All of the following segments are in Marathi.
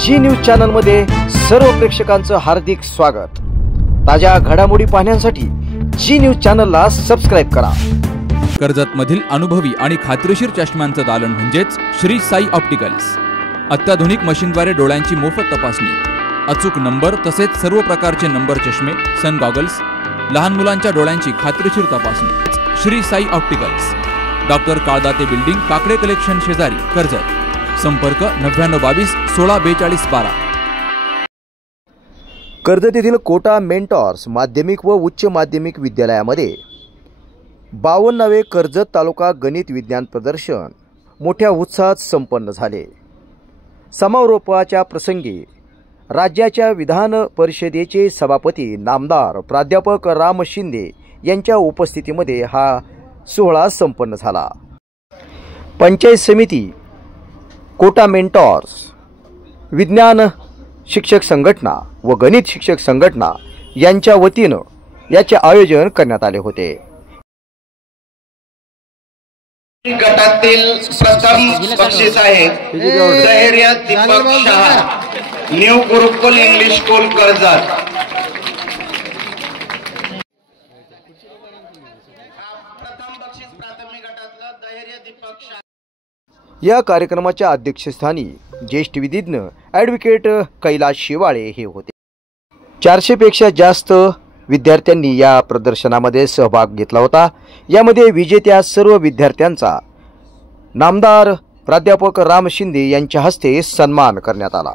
जी न्यूज चॅनल मध्ये सर्व प्रेक्षकांचं हार्दिक स्वागत। ताज्या घडामोडी पाहण्यासाठी जी न्यूज चॅनलला सबस्क्राइब करा। कर्जत मधील अनुभवी आणि खात्रीशीर चष्म्यांचं दालन म्हणजेच श्री साई ऑप्टिकल्स। अत्याधुनिक मशीनद्वारे डोळ्यांची मोफत तपासणी, अचूक नंबर तसेच सर्व प्रकारचे नंबर चष्मे, सन गॉगल्स, लहान मुलांच्या डोळ्यांची खात्रीशीर तपासणी। Shri Sai opticals, doctor Kaldate building, Kakade collection शेजारी, कर्जत। संपर्क 9922 16 42 12। कर्जत येथील कोटा मेंटॉर्स माध्यमिक व उच्च माध्यमिक विद्यालयामध्ये 52वे कर्जत तालुका गणित विज्ञान प्रदर्शन मोठ्या उत्साहात संपन्न झाले। समारोपाच्या प्रसंगी राज्याच्या विधान परिषदेचे सभापती नामदार प्राध्यापक राम शिंदे यांच्या उपस्थितीमध्ये हा सोहळा संपन्न झाला। पंचायत समिती, कोटा मेंटॉर्स, विज्ञान शिक्षक संघटना व गणित शिक्षक संघटना यांच्या वतीनं याचे आयोजन करण्यात आले होते। गटातील प्रथम बक्षीस आहे धैर्य दीपक शहा, न्यू गुरुकुल इंग्लिश स्कूल कर्जत। प्रथम बक्षीस प्राथमिक गटातलं धैर्य दीपक शहा। या कार्यक्रमाच्या अध्यक्षस्थानी ज्येष्ठ विधिज्ञ ॲडव्होकेट कैलास शेवाळे हे होते। 400 पेक्षा जास्त विद्यार्थ्यांनी या प्रदर्शनामध्ये सहभाग घेतला होता। यामध्ये विजेत्या सर्व विद्यार्थ्यांचा नामदार प्राध्यापक राम शिंदे यांच्या हस्ते सन्मान करण्यात आला।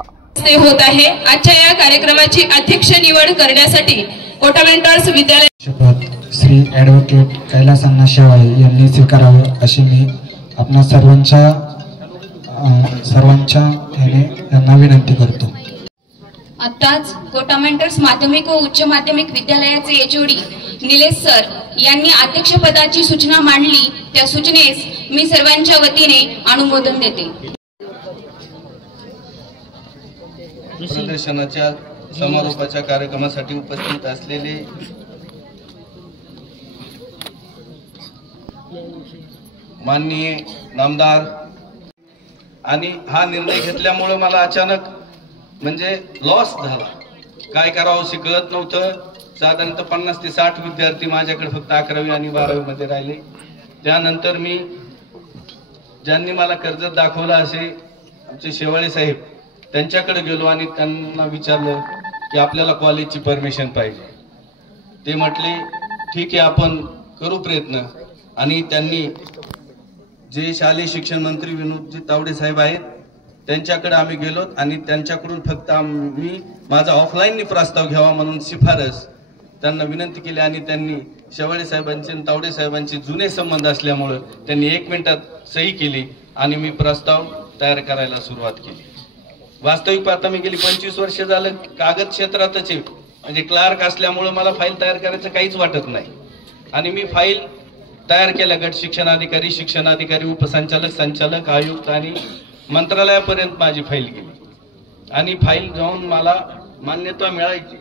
होत आहे। आजच्या या कार्यक्रमाची अध्यक्ष निवड करण्यासाठी कोटा मेंटॉर्स विद्यालय शपथ श्री ॲडव्होकेट कैलास शेवाळे यांनी स्वीकारावं अशी मी आपणा सर्वांच्या यांना विनंती करतो। आताच कोटा मेंटॉर्स माध्यमिक व उच्च माध्यमिक विद्यालयाचे एचओडी निलेश सर यांनी अध्यक्षपदाची सूचना मांडली। त्या सूचनेस मी सर्वांच्या वतीने अनुमोदन देते। प्रदर्शनाच्या समारोपाच्या कार्यक्रमासाठी उपस्थित असलेले माननीय नामदार, आणि हा निर्णय घेतल्यामुळे मला अचानक म्हणजे लॉस झाला। काय करावं असे कळत नव्हतं। साधारणतः 50 ते 60 विद्यार्थी माझ्याकडे फक्त 11वी आणि 12वी मध्ये राहिले। त्यानंतर मी ज्यांनी मला कर्जत दाखवलं असे आमचे शेवाळे साहेब त्यांच्याकडे गेलो आणि त्यांना विचारलं की आपल्याला कॉलेजची परमिशन पाहिजे। ते म्हटले ठीक आहे आपण करू प्रयत्न। आणि त्यांनी जे शालेय शिक्षण मंत्री विनोदजी तावडे साहेब आहेत त्यांच्याकडे आम्ही गेलो आणि त्यांच्याकडून फक्त मी माझा ऑफलाईननी प्रस्ताव घ्यावा म्हणून शिफारस त्यांना विनंती केली। आणि त्यांनी शेवाळे साहेबांचे आणि तावडे साहेबांचे जुने संबंध असल्यामुळे त्यांनी 1 मिनिटात सही केली आणि मी प्रस्ताव तयार करायला सुरुवात केली। वास्तविक पाहता मी गेली 25 वर्ष झालं कागद क्षेत्रातच आहे, म्हणजे क्लार्क असल्यामुळे मला फाईल तयार करायचं काहीच वाटत नाही। आणि मी फाईल तयार केल्या। गट शिक्षणाधिकारी, शिक्षणाधिकारी, उपसंचालक, संचालक, आयुक्त आणि मंत्रालयापर्यंत माझी फाईल गेली आणि फाईल जाऊन मला मान्यता मिळायची।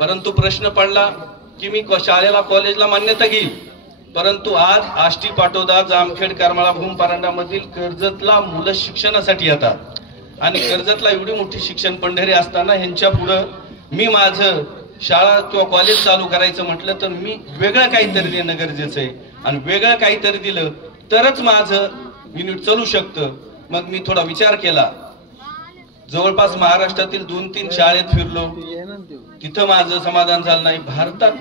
परंतु प्रश्न पडला की मी शाळेला कॉलेजला मान्यता घेईल, परंतु आज आष्टी, पाटोदा, जामखेड, करमाळा, भूमपरांडा मधील कर्जतला मुलं शिक्षणासाठी येतात आणि कर्जतला एवढी मोठी शिक्षण पंढरी असताना ह्यांच्या पुढे मी माझं शाळा किंवा कॉलेज चालू करायचं म्हटलं तर मी वेगळं काहीतरी देणं गरजेचं आहे आणि वेगळं काहीतरी दिलं तरच माझं युनिट चालू शकतं। मग मी थोडा विचार केला। जवळपास महाराष्ट्रातील 2-3 शाळेत फिरलो, तिथं माझं समाधान झालं नाही। भारतात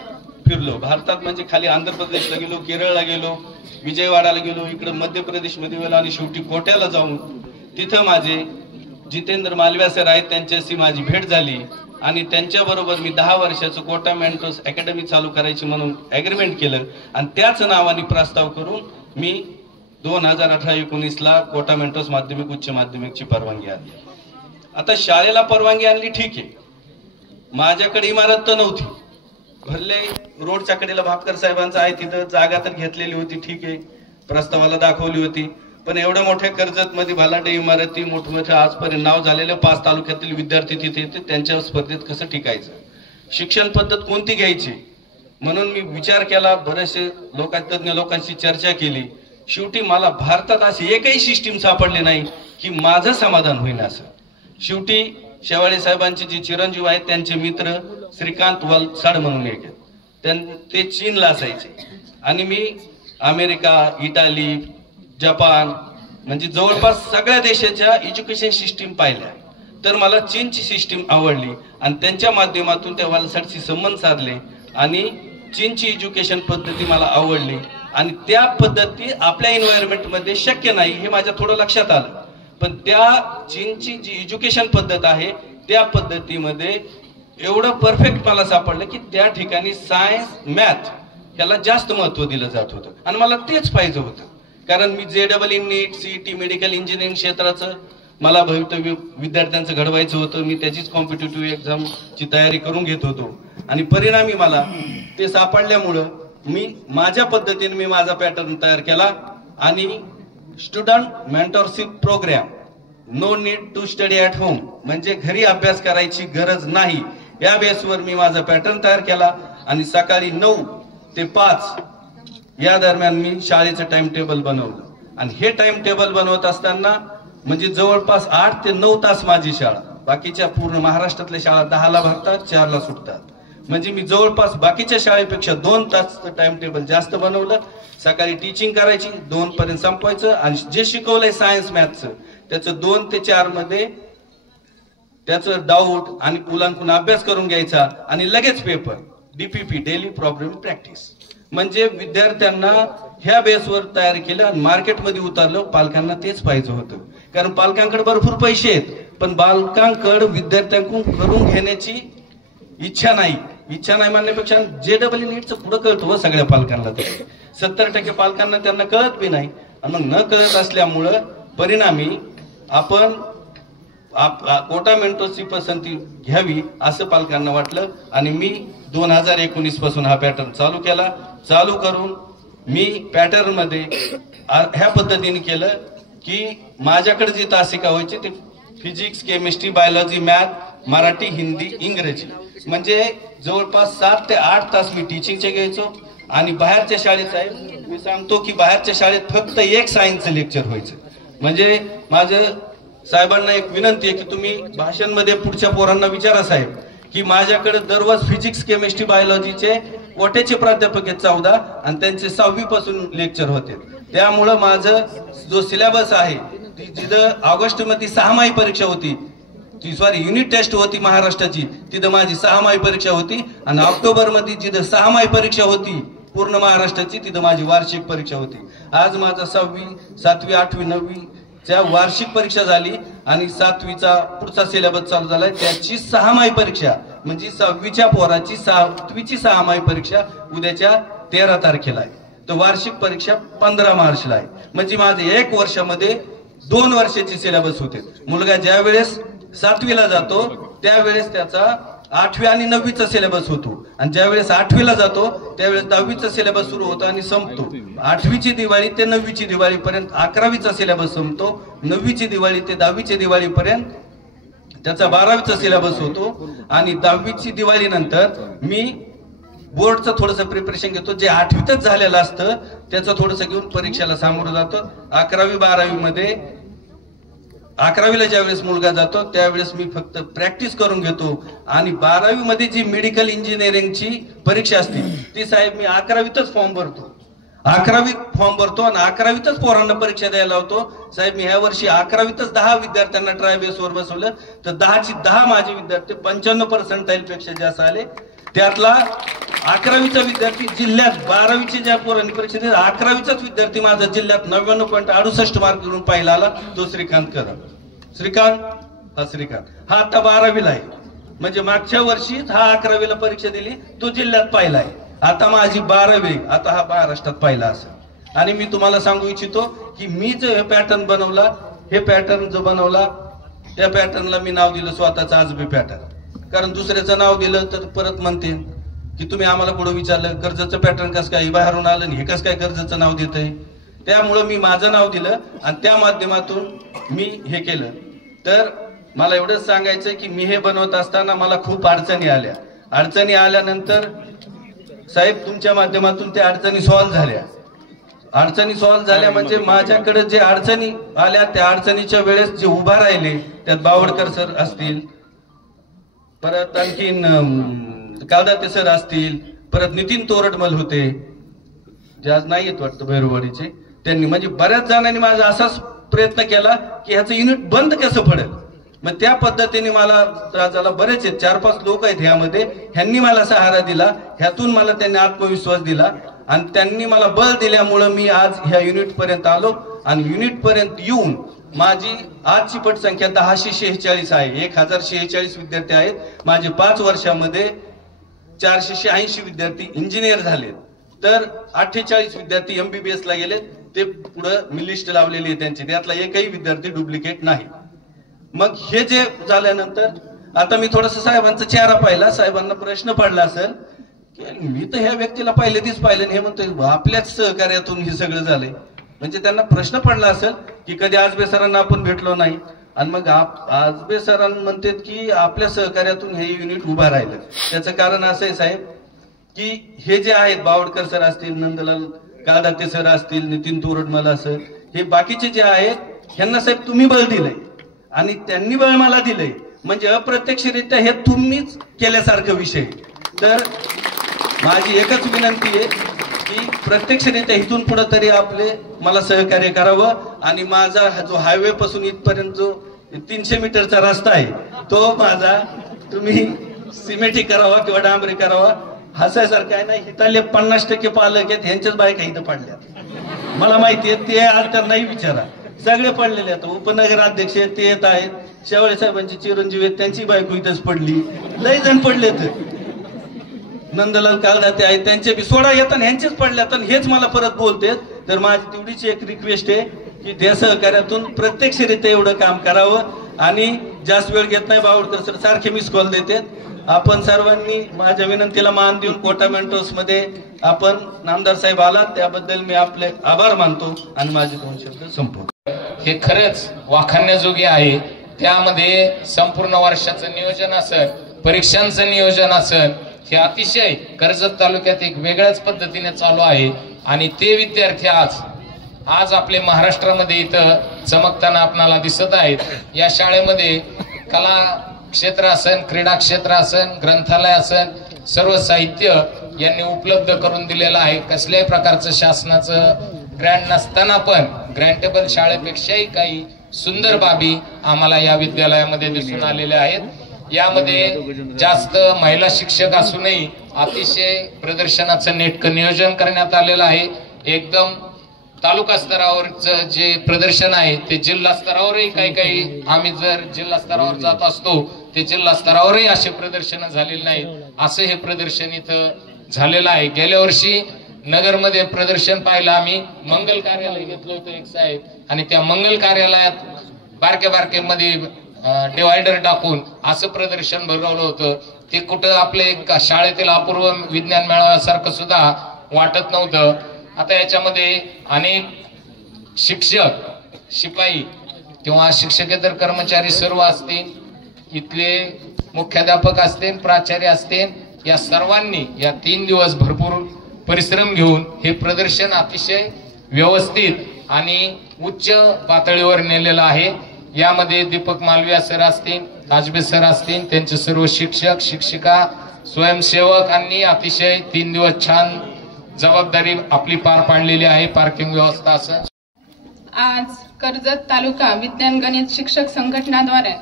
फिरलो, भारतात म्हणजे खाली आंध्र प्रदेशला गेलो, केरळला गेलो, विजयवाडाला गेलो, इकडे मध्य प्रदेशमध्ये गेलो आणि शेवटी कोट्याला जाऊन तिथं माझे जितेंद्र मालव्या सर आहेत त्यांच्याशी माझी भेट झाली आणि त्यांच्याबरोबर मी 10 वर्षाचं कोटा मेंटॉर्स अकॅडमी चालू करायची म्हणून ॲग्रीमेंट केलं आणि त्याच नावाने प्रस्ताव करून मी 2018-19 ला कोटा मेंटॉर्स माध्यमिक उच्च माध्यमिकची परवानगी आणली। आता शाळेला परवानगी आणली ठीक आहे, माझ्याकडे इमारत तर नव्हती, भरले रोडच्या कडेला भापकर साहेबांचं आहे तिथं जागा तर घेतलेली होती, ठीक आहे, प्रस्तावाला दाखवली होती, पण एवढ्या मोठ्या कर्जत मध्ये भालाडे इमारती, मोठमोठ्या आजपर्यंत नाव झालेल्या 5 तालुक्यातील विद्यार्थी तिथे येते, त्यांच्या स्पर्धेत कसं टिकायचं, शिक्षण पद्धत कोणती घ्यायची म्हणून मी विचार केला। बरेचसे तज्ञ लोकांशी चर्चा केली। शेवटी मला भारतात अशी एकही सिस्टीम सापडली नाही की माझं समाधान होईल असं। शेवटी शेवाळे साहेबांचे जे चिरंजीव आहेत त्यांचे मित्र श्रीकांत वलसाड म्हणून एक ते चीनला असायचे आणि मी अमेरिका, इटाली, जपान म्हणजे जवळपास सगळ्या देशाच्या एज्युकेशन सिस्टीम पाहिल्या. तर मला चीनची सिस्टीम आवडली आणि त्यांच्या माध्यमातून त्या वलसाडशी संबंध साधले आणि चीनची एज्युकेशन पद्धती मला आवडली आणि त्या पद्धती आपल्या एन्व्हायरमेंटमध्ये शक्य नाही हे माझ्या थोडं लक्षात आलं. पण त्या चीनची जी एज्युकेशन पद्धत आहे त्या पद्धतीमध्ये एवढं परफेक्ट मला सापडलं की त्या ठिकाणी सायन्स, मॅथ याला जास्त महत्त्व दिलं जात होतं आणि मला तेच पाहिजे होतं. कारण मी JEE नीट, CET, मेडिकल इंजिनिअरिंग क्षेत्राचं मला भवितव्य विद्यार्थ्यांचं घडवायचं होतं. मी त्याचीच कॉम्पिटिटिव्ह एक्झामची तयारी करून घेत होतो आणि परिणामी मला ते सापडल्यामुळं मी माझ्या पद्धतीने मी माझा पॅटर्न तयार केला आणि student mentorship programme, no need to study at home, म्हणजे घरी अभ्यास करायची गरज नाही, या बेसवर मी माझा पॅटर्न तयार केला आणि सकाळी 9 ते 5 या दरम्यान मी शाळेचं टाइम टेबल बनवलं आणि हे टाइम टेबल बनवत असताना म्हणजे जवळपास 8 ते 9 तास माझी शाळा. बाकीच्या पूर्ण महाराष्ट्रातल्या शाळा 10ला भरतात, 4ला सुटतात. म्हणजे मी जवळपास बाकीच्या शाळेपेक्षा 2 तास टाइम टेबल जास्त बनवलं. सकाळी टीचिंग करायची, 2 पर्यंत संपवायचं आणि जे शिकवलंय सायन्स मॅथचं त्याचं 2 ते 4 मध्ये त्याचं डाऊट आणि मुलांकडून अभ्यास करून घ्यायचा आणि लगेच paper, DPP, daily problem practice. म्हणजे विद्यार्थ्यांना ह्या बेसवर तयार केलं आणि मार्केटमध्ये उतरलं. पालकांना तेच पाहिजे होतं कारण पालकांकडे भरपूर पैसे आहेत पण पालकांकडे विद्यार्थ्यांकडून करून घेण्याची इच्छा नाही म्हणण्यापेक्षा JEE नीटचं पुढं कळतं व सगळ्या पालकांना. ते 70% पालकांना त्यांना कळत बी नाही आणि मग न कळत असल्यामुळं परिणामी आपण कोटा मेंटरची पसंती घ्यावी असं पालकांना वाटलं आणि मी 2019 पासून हा पॅटर्न चालू केला. चालू करून मी पॅटर्न मध्ये ह्या पद्धतीने केलं की माझ्याकडे जी तासिका व्हायची ते physics, chemistry, biology, math, Marathi, Hindi, इंग्रजी म्हणजे जवळपास 7 ते 8 तास मी टीचिंगचे घ्यायचो आणि बाहेरच्या शाळेत साहेब मी सांगतो की बाहेरच्या शाळेत फक्त एक सायन्सचं लेक्चर व्हायचं. म्हणजे माझं साहेबांना एक विनंती आहे की तुम्ही भाषणमध्ये पुढच्या पोरांना विचारा साहेब की माझ्याकडे दररोज फिजिक्स, केमिस्ट्री, बायोलॉजीचे कोट्याचे प्राध्यापक आहेत 14 आणि त्यांचे 6वी पासून लेक्चर होते. त्यामुळं माझं जो सिलेबस आहे जिथं ऑगस्ट मध्ये 6माही परीक्षा होती, युनिट टेस्ट होती महाराष्ट्राची, तिथं माझी 6माही परीक्षा होती आणि ऑक्टोबर मध्ये जिथं 6माही परीक्षा होती पूर्ण महाराष्ट्राची तिथं माझी वार्षिक परीक्षा होती. आज माझा 6वी, 7वी, 8वी, 9वी च्या वार्षिक परीक्षा झाली आणि 7वीचा पुढचा सिलेबस चालू झालाय त्याची 6माही परीक्षा म्हणजे 6वीच्या पोराची 7वीची 6माही परीक्षा उद्याच्या 13 तारखेला आहे. तर वार्षिक परीक्षा 15 मार्चला आहे. म्हणजे माझे 1 वर्षामध्ये 2 वर्षाचे सिलेबस होते. मुलगा ज्या वेळेस 7वीला जातो त्यावेळेस त्याचा 8वी आणि 9वीचा सिलेबस होतो आणि ज्यावेळेस 8वीला जातो त्यावेळेस 10वीचा सिलेबस सुरू होतो आणि संपतो. 8वीची दिवाळी ते 9वीची दिवाळी पर्यंत 11वीचा सिलेबस संपतो. 9वीची दिवाळी ते 10वीची दिवाळी पर्यंत त्याचा 12वीचा सिलेबस होतो आणि 10वीची दिवाळी नंतर मी बोर्डचं थोडंसं प्रिपरेशन घेतो. जे 8वीतच झालेलं असतं त्याचं थोडंसं घेऊन परीक्षेला सामोरं जातो. 11वी 12वी मध्ये 11वीला ज्यावेळेस मुलगा जातो त्यावेळेस मी फक्त प्रॅक्टिस करून घेतो आणि 12वी मध्ये जी मेडिकल इंजिनिअरिंगची परीक्षा असते ती साहेब मी 11वीतच फॉर्म भरतो. 11वीत फॉर्म भरतो आणि 11वीतच पोरांना परीक्षा द्यायला लावतो. साहेब मी ह्या वर्षी 11वीतच 10 विद्यार्थ्यांना ट्राय बेसवर बसवलं तर 10ची 10 माझे विद्यार्थी 95% पेक्षा जास्त आले. त्यातला 11वीचा विद्यार्थी जिल्ह्यात 12वीचे ज्या पोरांनी परीक्षा दिली 11वीचाच विद्यार्थी माझा जिल्ह्यात 99.68 मार्क घेऊन पहिला आला तो श्रीकांत करम. श्रीकांत हा आता 12वीला आहे. म्हणजे मागच्या वर्षी हा 11वीला परीक्षा दिली तो जिल्ह्यात पहिला आहे. आता माझी 12वी, आता हा महाराष्ट्रात पहिला असेल. आणि मी तुम्हाला सांगू इच्छितो की मी जो हे पॅटर्न बनवला हे पॅटर्न जो बनवला त्या पॅटर्नला मी नाव दिलं स्वतःचं आजबी पॅटर्न. कारण दुसऱ्याचं नाव दिलं तर परत म्हणते की तुम्ही आम्हाला पुढे विचारलं कर्जचं पॅटर्न कसं काय बाहेरून आलं हे कसं काय कर्जचं नाव देतंय. त्यामुळं मी माझं नाव दिलं आणि त्या माध्यमातून मी हे केलं. तर मला एवढंच सांगायचं की मी हे बनवत असताना मला खूप अडचणी आल्या. अडचणी आल्यानंतर साहेब तुमच्या माध्यमातून त्या अडचणी सॉल्व्ह झाल्या. अडचणी सॉल्व्ह झाल्या म्हणजे माझ्याकडे जे अडचणी आल्या त्या अडचणीच्या वेळेस जे उभा राहिले त्यात बावडकर सर असतील, परत आणखीन कालदाते सर असतील, परत नितीन तोरडमल होते जे आज नाही येत वाटतं भैरववाडीचे, त्यांनी म्हणजे बऱ्याच जणांनी माझा असाच प्रयत्न केला की ह्याचं युनिट बंद कसं पडेल. मग त्या पद्धतीने मला त्रास झाला. बरेच आहेत, 4-5 लोक आहेत ह्यामध्ये, ह्यांनी मला सहारा दिला, ह्यातून मला त्यांनी आत्मविश्वास दिला आणि त्यांनी मला बळ दिल्यामुळं मी आज ह्या युनिट पर्यंत आलो. आणि युनिट पर्यंत येऊन माझी आजची पटसंख्या 1046 आहे. 1046 विद्यार्थी आहेत. माझे 5 वर्षामध्ये 480 विद्यार्थी इंजिनियर झालेत, तर 48 विद्यार्थी MBBS ला गेलेत. ते पुढं मी लिस्ट लावलेली आहे त्यांची, त्यातला एकही विद्यार्थी डुप्लिकेट नाही. मग हे जे झाल्यानंतर आता मी थोडस साहेबांचा चेहरा पाहिला. साहेबांना प्रश्न पडला असेल की मी तर ह्या व्यक्तीला पहिल्यांदाच पाहिलं, हे म्हणतोय आपल्याच सहकार्यातून हे सगळं झालंय. म्हणजे त्यांना प्रश्न पडला असेल की कधी आजबे सरांना आपण भेटलो नाही, आणि मग आजबे सरांना म्हणतात की आपल्या सहकार्यातून हे युनिट उभा राहिलं. त्याचं कारण असं आहे साहेब की हे जे आहेत, बावडकर सर असतील, नंदलाल कालदाते सर असतील, नितीन तोरडमल सर, हे बाकीचे जे आहेत, ह्यांना साहेब तुम्ही बळ दिलंय आणि त्यांनी बळ मला दिलंय. म्हणजे अप्रत्यक्षरित्या हे तुम्हीच केल्यासारखं विषय. तर माझी एकच विनंती आहे की प्रत्यक्षरित्या इथून पुढे तरी आपले मला सहकार्य करावं. आणि माझा जो हायवे पासून इथपर्यंत जो 300 मीटरचा रस्ता आहे, तो माझा तुम्ही सिमेंटिक करावा किंवा डांबरी करावा. हसायसारखं आहे ना, हिताले 50% पालक आहेत, ह्यांच्याच बायका इथं पडल्यात, मला माहिती आहे. ते आज तर नाही विचारा, सगळे पडलेले आहेत. उपनगराध्यक्ष ते येत आहेत, शेवाळे साहेबांची चिरंजीव आहेत, त्यांची बायको इथंच पडली, लय जण पडलेत. नंदलाल कालदाते आहेत, त्यांचे बी सोडा येतात, ह्यांचेच पडल्यात. आणि हेच मला परत बोलतेत. तर माझी तेवढीच एक रिक्वेस्ट आहे की त्या सहकार्यातून प्रत्यक्षरित्या एवढं काम करावं. आणि जास्त वेळ घेत नाही, बावडकर सर सारखे मिस कॉल देतात. आपण सर्वांनी माझ्या विनंतीला मान देऊन कोटा मेंटोर्स मध्ये आपण नामदार साहेब आलात, त्याबद्दल मी आपले आभार मानतो आणि माझे 2 शब्द संपवतो. हे खरंच वाखाणण्याजोगे आहे. त्यामध्ये संपूर्ण वर्षाचं नियोजन असेल, परीक्षांचं नियोजन असेल, हे अतिशय कर्जत तालुक्यात एक वेगळ्याच पद्धतीने चालू आहे. आणि ते विद्यार्थी आज आपले महाराष्ट्रामध्ये इथं चमकताना आपणाला दिसत आहेत. या शाळेमध्ये कला क्षेत्र असेल, क्रीडा क्षेत्र असेल, ग्रंथालय असेल, सर्व साहित्य यांनी उपलब्ध करून दिलेलं आहे. कसल्याही प्रकारचं शासनाचं ग्रँट नसताना पण ग्रँटेबल शाळेपेक्षाही काही सुंदर बाबी आम्हाला या विद्यालयामध्ये दिसून आलेल्या आहेत. यामध्ये जास्त महिला शिक्षक असूनही अतिशय प्रदर्शनाचं नेटकं नियोजन करण्यात आलेलं आहे. एकदम तालुका स्तरावरचं जे प्रदर्शन आहे ते जिल्हा स्तरावरही काही आम्ही जर जिल्हा स्तरावर जात असतो ते जिल्हा स्तरावरही असे प्रदर्शन झालेले नाहीत. असं हे प्रदर्शन इथं झालेलं आहे. गेल्या वर्षी नगरमध्ये प्रदर्शन पाहिलं आम्ही. मंगल कार्यालय घेतलं होतं एक साहेब, आणि त्या मंगल कार्यालयात बारके मध्ये डिवायडर टाकून असं प्रदर्शन भरवलं होतं. ते कुठं आपले शाळेतील अपूर्व विज्ञान मेळाव्यासारखं सुद्धा वाटत नव्हतं. आता याच्यामध्ये अनेक शिक्षक, शिपाई किंवा शिक्षकेतर कर्मचारी सर्व असतील, इथले मुख्याध्यापक असतील, प्राचार्य असतील, या सर्वांनी या 3 दिवस भरपूर परिश्रम घेऊन हे प्रदर्शन अतिशय व्यवस्थित आणि उच्च पातळीवर नेलेलं आहे. यामध्ये दीपक मालविया सर असतील, ताजबे सर असतील, त्यांचे सर्व शिक्षक, शिक्षिका, स्वयंसेवकांनी अतिशय 3 दिवस छान जबाबदारी आपली पार पाडलेली आहे. पार्किंग व्यवस्था असं. आज कर्जत तालुका विज्ञान गणित शिक्षक संघटनाद्वारे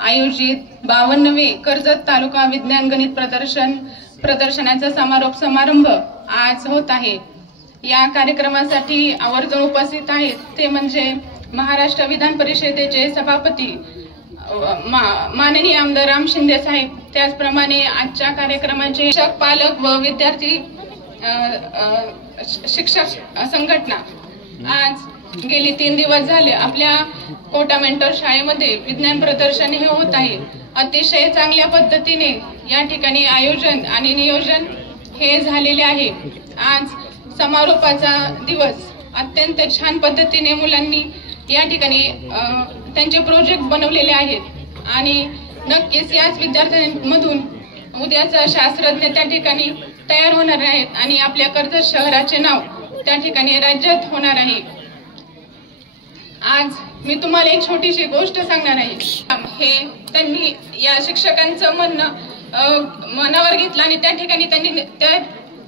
आयोजित 52वे कर्जत तालुका विज्ञान गणित प्रदर्शनाचा समारोप समारंभ आज होत आहे. या कार्यक्रमासाठी आवर्जून उपस्थित आहेत ते म्हणजे महाराष्ट्र विधान परिषदेचे सभापती माननीय आमदार राम शिंदे साहेब, त्याचप्रमाणे आजच्या कार्यक्रमाचे शिक्षक, पालक व विद्यार्थी शिक्षक संघटना. आज गेली 3 दिवस झाले आपल्या कोटा मेंटोर शाळेमध्ये विज्ञान प्रदर्शन हे होत आहे. अतिशय चांगल्या पद्धतीने या ठिकाणी आयोजन आणि नियोजन हे झालेले आहे. आज समारोपाचा दिवस अत्यंत छान पद्धतीने मुलांनी या ठिकाणी त्यांचे प्रोजेक्ट बनवलेले आहेत आणि नक्कीच याच विद्यार्थ्यांमधून उद्याचा शास्त्रज्ञ त्या ठिकाणी तयार होणार आहेत आणि आपल्या कर्जत शहराचे नाव त्या ठिकाणी राज्यात होणार आहे. आज मी तुम्हाला एक छोटीशी गोष्ट सांगणार आहे. हे त्यांनी या शिक्षकांचं म्हणणं मनावर घेतलं आणि त्या ठिकाणी त्यांनी त्या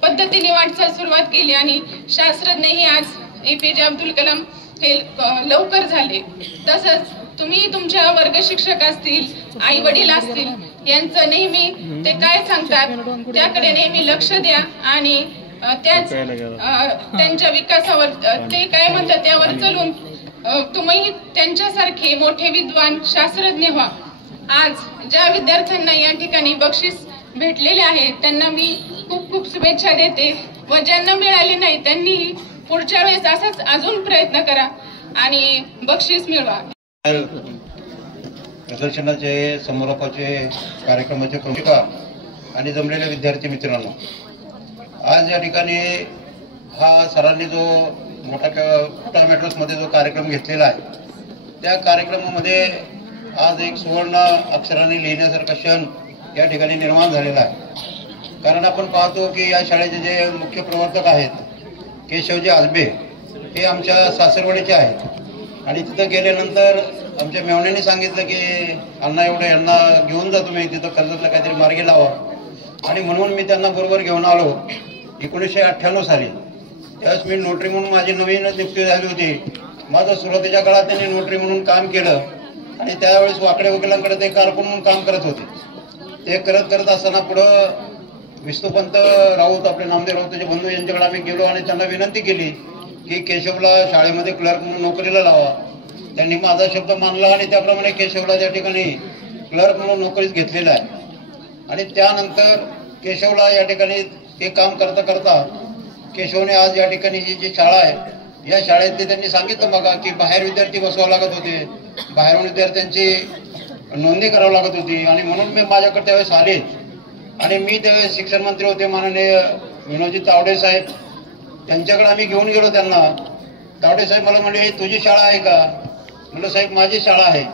पद्धतीने वाटचाल सुरुवात केली आणि शास्त्रज्ञही आज APJ अब्दुल कलाम हे लवकर झाले. तसंच तुम्ही तुमच्या वर्ग शिक्षक असतील, आई वडील असतील, यांचं नेहमी ते काय सांगतात त्याकडे नेहमी लक्ष द्या आणि त्याच त्यांच्या विकासावर ते काय म्हणतात त्यावर चलून तुम्ही त्यांच्यासारखे मोठे विद्वान शास्त्रज्ञ व्हा. आज ज्या विद्यार्थ्यांना या ठिकाणी बक्षीस भेटलेले आहे त्यांना मी खूप खूप शुभेच्छा देते व ज्यांना मिळाले नाही त्यांनी पुढच्या वेळेस असाच अजून प्रयत्न करा आणि बक्षीस मिळवा. प्रदर्शनाचे समारोपाचे कार्यक्रमाचे प्रमुख आणि जमलेल्या विद्यार्थी मित्रांनो, आज या ठिकाणी हा सरांनी जो मोठा मेट्रोसमध्ये जो कार्यक्रम घेतलेला आहे त्या कार्यक्रमामध्ये आज एक सुवर्ण अक्षराने लिहिण्यासारखा क्षण या ठिकाणी निर्माण झालेला आहे. कारण आपण पाहतो की या शाळेचे जे मुख्य प्रवर्तक आहेत केशवजी आजबे हे आमच्या सासरवाडीचे आहेत आणि तिथं गेल्यानंतर आमच्या मेवण्याने सांगितलं की अण्णा एवढं यांना घेऊन जा तुम्ही तिथं कर्जतला काहीतरी मार्गी लावा आणि म्हणून मी त्यांना बरोबर घेऊन आलो. 1998 साली त्यावेळेस मी नोटरी म्हणून माझी नवीन नियुक्ती झाली होती. माझं सुरुवातीच्या काळात त्यांनी नोटरी म्हणून काम केलं आणि त्यावेळेस वाकडे वकिलांकडे ते कारकून म्हणून काम करत होते. ते करत असताना पुढं विष्णुपंत राऊत आपले नामदेव राऊतचे बंधू यांच्याकडे आम्ही गेलो आणि त्यांना विनंती केली की केशवला शाळेमध्ये क्लर्क म्हणून नोकरीला लावा. त्यांनी माझा शब्द मानला आणि त्याप्रमाणे केशवला त्या ठिकाणी क्लर्क म्हणून नोकरीच घेतलेला आहे. आणि त्यानंतर केशवला या ठिकाणी ते काम करता करता केशवने आज या ठिकाणी ही जी शाळा आहे या शाळेतले त्यांनी सांगितलं बघा की बाहेर विद्यार्थी बसवावं लागत होते, बाहेरून विद्यार्थ्यांची नोंदणी करावी लागत होती आणि म्हणून मी माझ्याकडे त्यावेळेस आले आणि मी त्यावेळेस शिक्षण मंत्री होते माननीय विनोदजी तावडे साहेब. त्यांच्याकडे आम्ही घेऊन गेलो त्यांना. तावडे साहेब मला म्हणले तुझी शाळा आहे का? म्हणलं साहेब माझी शाळा आहे.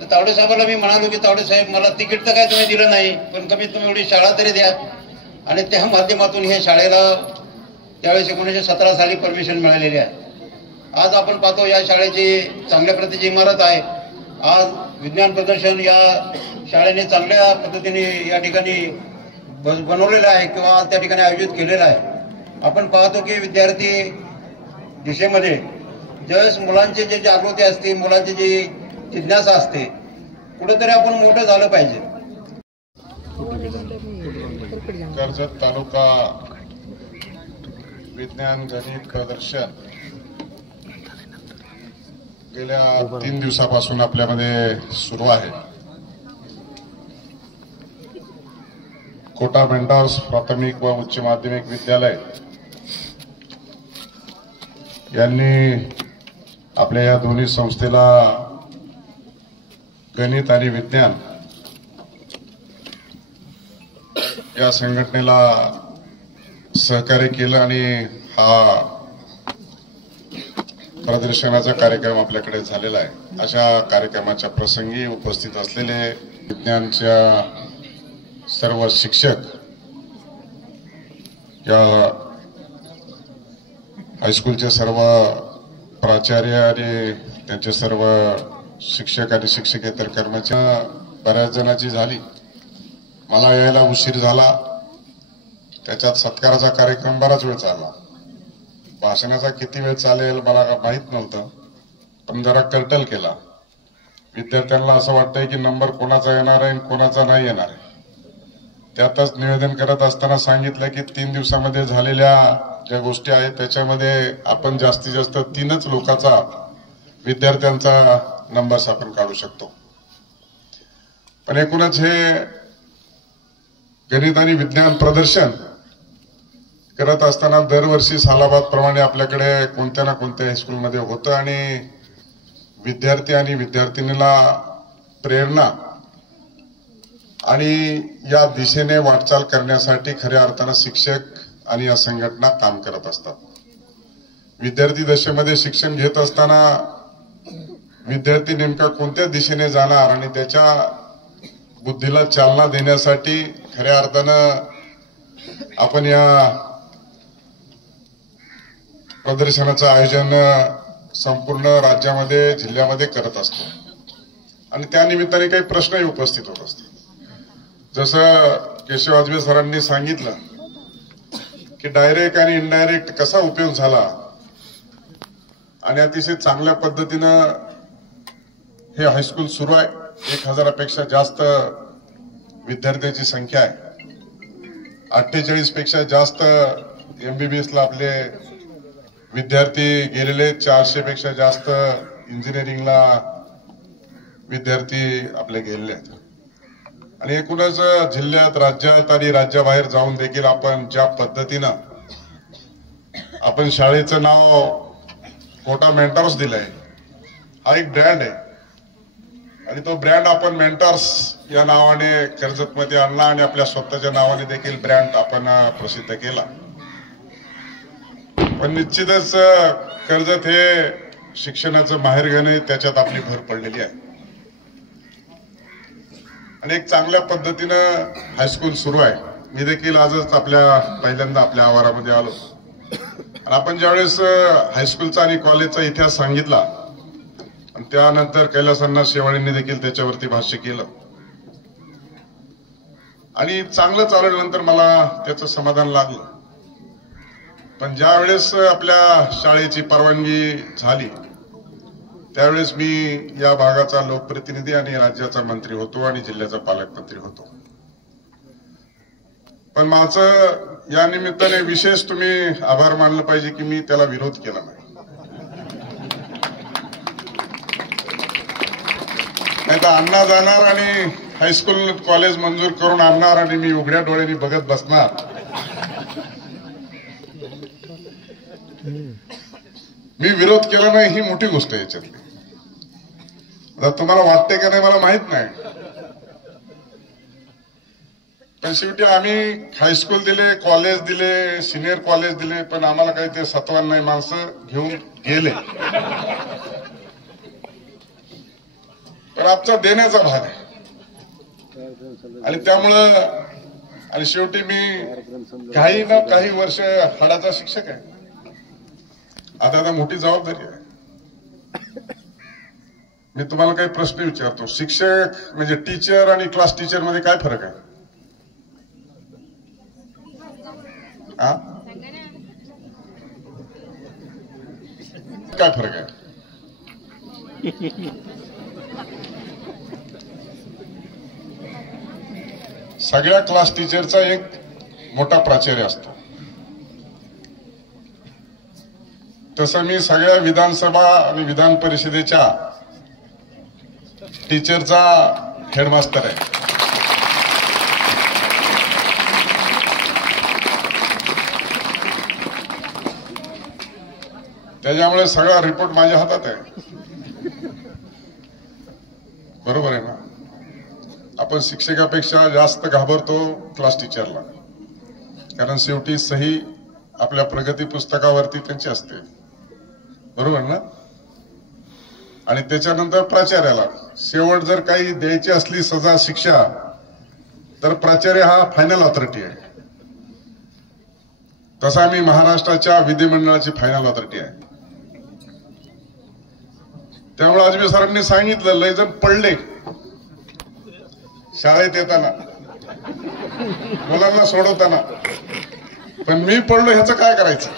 तर तावडे साहेबाला मी म्हणालो की तावडे साहेब मला तिकीट तर काय तुम्ही दिलं नाही पण कमीत कमी एवढी शाळा तरी द्या. आणि त्या माध्यमातून हे शाळेला त्यावेळेस 1917 साली परमिशन मिळालेली आहे. आज आपण पाहतो या शाळेची चांगल्या प्रतीची इमारत आहे. आज विज्ञान प्रदर्शन या शाळेने चांगल्या पद्धतीने या ठिकाणी बनवलेलं आहे किंवा आज त्या ठिकाणी आयोजित केलेलं आहे. आपण पाहतो की विद्यार्थी दिशेमध्ये ज्यावेळेस मुलांची जी जागृती असते, मुलांची जी जिज्ञासा असते, कुठेतरी आपण मोठं झालं पाहिजे. कर्जत तालुका विज्ञान गणित प्रदर्शन गेल्या 3 दिवसापासून आपल्यामध्ये सुरू आहे. कोटा मेंटॉर्स प्राथमिक व उच्च माध्यमिक विद्यालय यांनी आपल्या या दोन्ही संस्थेला गणित आणि विज्ञान या संघटनेला सहकार्य केलं आणि हा प्रदर्शनाचा कार्यक्रम आपल्याकडे झालेला आहे. अशा कार्यक्रमाच्या प्रसंगी उपस्थित असलेले विज्ञानच्या सर्व शिक्षक, या हायस्कूलचे सर्व प्राचार्य आणि त्यांचे सर्व शिक्षक आणि शिक्षकेतर कर्मचारी, बऱ्याच जणांची झाली. मला यायला उशीर झाला. त्याच्यात सत्काराचा कार्यक्रम बराच वेळ चालला. भाषणाचा किती वेळ चालेल मला माहित नव्हतं, पण जरा कर्टल केला. विद्यार्थ्यांना असं वाटतंय की नंबर कोणाचा येणार आहे आणि कोणाचा नाही येणार आहे. त्यातच निवेदन करत असताना सांगितलं की 3 दिवसामध्ये झालेल्या ज्या गोष्टी आहेत त्याच्यामध्ये आपण जास्तीत जास्त 3च लोकांचा विद्यार्थ्यांचा नंबर्स आपण काढू शकतो. पण एकूणच हे गणित आणि विज्ञान प्रदर्शन करत असताना दरवर्षी सालाबादप्रमाणे आपल्याकडे कोणत्या ना कोणत्या हायस्कूलमध्ये होतं आणि विद्यार्थी आणि विद्यार्थिनीला प्रेरणा आणि या दिशेने वाटचाल करण्यासाठी खऱ्या अर्थानं शिक्षक आणि या संघटना काम करत असतात. विद्यार्थी दशेमध्ये शिक्षण घेत असताना विद्यार्थी नेमका कोणत्या दिशेने जाणार आणि त्याच्या बुद्धीला चालना देण्यासाठी खऱ्या अर्थानं आपण या प्रदर्शनाचं आयोजन संपूर्ण राज्यामध्ये जिल्ह्यामध्ये करत असतो आणि त्या निमित्ताने काही प्रश्नही उपस्थित होत असतात. जसं केशव आजबे सरांनी सांगितलं की डायरेक्ट आणि इनडायरेक्ट कसा उपयोग झाला आणि अतिशय चांगल्या पद्धतीनं हे हायस्कूल सुरू आहे. 1000पेक्षा जास्त विद्यार्थ्यांची संख्या आहे. 48 पेक्षा जास्त MBBS ला आपले विद्यार्थी गेलेले. 400 पेक्षा जास्त इंजिनिअरिंगला विद्यार्थी आपले गेलेले आहेत. आणि एकूणच जिल्ह्यात, राज्यात आणि राज्याबाहेर जाऊन देखील आपण ज्या पद्धतीनं आपण शाळेचं नाव कोटा मेंटॉर्स दिलंय, हा एक ब्रँड आहे. आणि तो ब्रँड आपण मेंटॉर्स या नावाने कर्जतमध्ये आणला आणि आपल्या स्वतःच्या नावाने देखील ब्रँड आपण प्रसिद्ध केला. पण निश्चितच कर्जत हे शिक्षणाचं माहेरघर आहे, त्याच्यात आपली भर पडलेली आहे. आणि एक चांगल्या पद्धतीनं हायस्कूल सुरू आहे. मी देखील आजच पहिल्यांदा आपल्या आवारामध्ये आलो. आणि आपण ज्यावेळेस हायस्कूलचा आणि कॉलेजचा इतिहास सांगितला आणि त्यानंतर कैलासअण्णा शेवाळेंनी देखील त्याच्यावरती भाष्य केलं आणि चांगलं चालवल्यानंतर मला त्याचं समाधान लागलं. पण ज्यावेळेस आपल्या शाळेची परवानगी झाली त्यावेळेस मी या भागाचा लोकप्रतिनिधी आणि राज्याचा मंत्री होतो आणि जिल्ह्याचा पालकमंत्री होतो. पण माझं या निमित्ताने विशेष तुम्ही आभार मानलं पाहिजे की मी त्याला विरोध केला नाही. नाही तर अण्णा जाणार आणि हायस्कूल कॉलेज मंजूर करून आणणार आणि मी उघड्या डोळ्यांनी बघत बसणार. मी विरोध केला नाही ही मोठी गोष्ट आहे याच्यातली. आता तुम्हाला वाटते का नाही मला माहित नाही, पण शेवटी आम्ही हायस्कूल दिले, कॉलेज दिले, सिनियर कॉलेज दिले, पण आम्हाला काही ते सत्वान नाही माणसं घेऊन गेले. पण आमचा देण्याचा भाग आहे आणि त्यामुळं आणि शेवटी मी काही ना काही वर्ष हाडाचा शिक्षक आहे. आता मोठी जबाबदारी आहे. मी तुम्हाला काही प्रश्न विचारतो. शिक्षक म्हणजे टीचर आणि क्लास टीचर मध्ये काय फरक आहे? काय फरक आहे? सगळ्या क्लास टीचरचा एक मोठा प्राचार्य असतो. तसं मी सगळ्या विधानसभा आणि विधान परिषदेच्या टीचरचा हेडमास्टर आहे. त्याच्यामुळे सगळा रिपोर्ट माझ्या हातात आहे. बरोबर आहे ना? आपण शिक्षकापेक्षा जास्त घाबरतो क्लास टीचरला, कारण शेवटी सही आपल्या प्रगती पुस्तकावरती त्यांची असते. बरोबर ना? आणि त्याच्यानंतर प्राचार्याला शेवट जर काही द्यायची असली सजा, शिक्षा, तर प्राचार्य हा फायनल ऑथॉरिटी आहे. तसा मी महाराष्ट्राच्या विधिमंडळाची फायनल ऑथॉरिटी आहे. त्यामुळे आजबे सरांनी सांगितलं लय जण पडले शाळेत येताना, मुलांना सोडवताना, पण मी पडलो ह्याचं काय करायचं?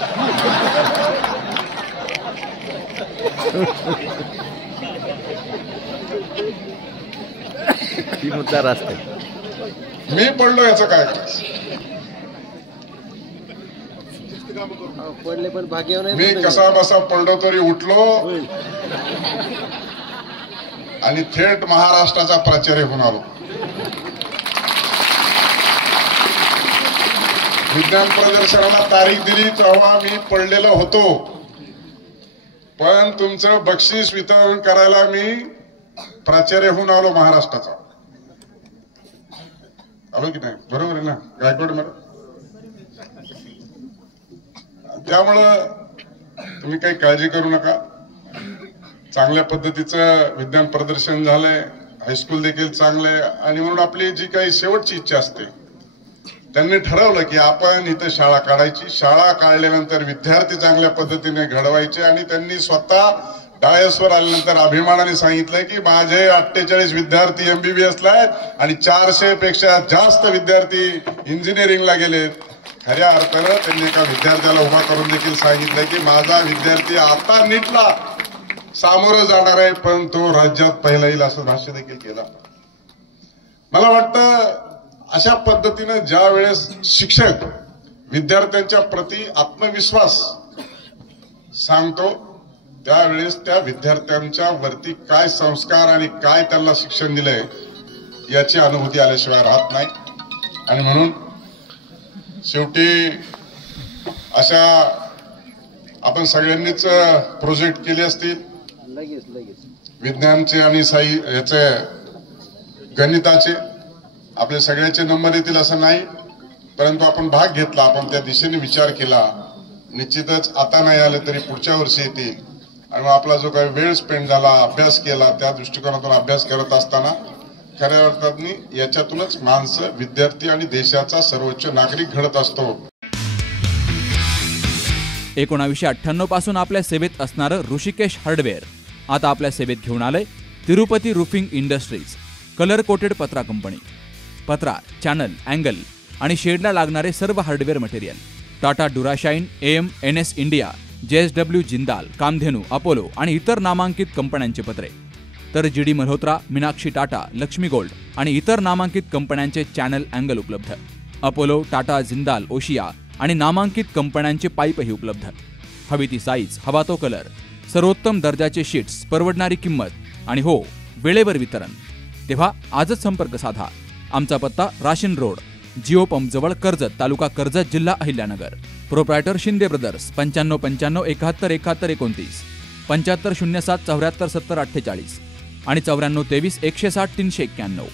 मी पडलो याचं काय करायचं? पडले पण भाग्य मी कसा बसा पडलो तरी उठलो आणि थेट महाराष्ट्राचा प्राचार्य होऊन आलो. विज्ञान प्रदर्शनाला तारीख दिली तेव्हा मी पडलेलो होतो, पण तुमचं बक्षीस वितरण करायला मी प्राचार्य होऊन आलो महाराष्ट्राचा. आलो की नाही? बरोबर आहे ना गायकवाड मॅडम? त्यामुळं तुम्ही काही काळजी करू नका. चांगल्या पद्धतीचं विज्ञान प्रदर्शन झालंय, हायस्कूल देखील चांगलंय. आणि म्हणून आपली जी काही शेवटची इच्छा असते, त्यांनी ठरवलं की आपण इथं शाळा काढायची. शाळा काढल्यानंतर विद्यार्थी चांगल्या पद्धतीने घडवायचे आणि त्यांनी स्वतः डायसवर आल्यानंतर अभिमानाने सांगितलंय की माझे 48 विद्यार्थी MBBS ला आहेत आणि 400 पेक्षा जास्त विद्यार्थी इंजिनिअरिंगला गेलेत. खऱ्या अर्थानं त्यांनी एका विद्यार्थ्याला उभा करून देखील सांगितलंय की माझा विद्यार्थी आता नीटला सामोरं जाणार आहे, पण तो राज्यात पहिला येईल असं भाष्य देखील केलं. मला वाटतं अशा पद्धतीनं ज्या वेळेस शिक्षक विद्यार्थ्यांच्या प्रति आत्मविश्वास सांगतो त्यावेळेस त्या विद्यार्थ्यांच्या वरती काय संस्कार आणि काय त्यांना शिक्षण दिलंय याची अनुभूती आल्याशिवाय राहत नाही. आणि म्हणून शेवटी अशा आपण सगळ्यांनीच प्रोजेक्ट केले असतील विज्ञानचे आणि याचे गणिताचे. आपले सगळ्याचे नंबर येतील असं नाही, परंतु आपण भाग घेतला, आपण त्या दिशेने विचार केला. निश्चितच आता नाही आले तरी पुढच्या वर्षी येतील. आणि आपला जो काही वेळ स्पेंड झाला, अभ्यास केला, त्या दृष्टिकोनातून अभ्यास करत असताना खऱ्या अर्थाने याच्यातूनच माणसं, विद्यार्थी आणि देशाचा सर्वोच्च नागरिक घडत असतो. 1998 पासून आपल्या सेवेत असणारं ऋषिकेश हार्डवेअर आता आपल्या सेवेत घेऊन आलंय Tirupati roofing industries, colour coated पत्रा कंपनी. पत्रा, चॅनल, अँगल आणि शेडला लागणारे सर्व hardware material. Tata Durashine, AM, NS India, JSW Jindal, Kamdhenu, Apollo आणि इतर नामांकित कंपन्यांचे पत्रे. तर GD मल्होत्रा, मीनाक्षी टाटा, लक्ष्मी गोल्ड आणि इतर नामांकित कंपन्यांचे चॅनल, अँगल उपलब्ध. अपोलो, टाटा, जिंदाल, ओशिया आणि नामांकित कंपन्यांचे पाईपही उपलब्ध. हवी ती साईज, हवा तो कलर, सर्वोत्तम दर्जाचे शीट्स, परवडणारी किंमत आणि हो, वेळेवर वितरण. तेव्हा आजच संपर्क साधा. आमचा पत्ता राशीन रोड, जिओ पंप जवळ, कर्जत, तालुका कर्जत, जिल्हा अहिल्यानगर. Proprietor Shinde brothers. 95 95 71 71 29, 75 07 74 70 48 आणि 94 23 160 391.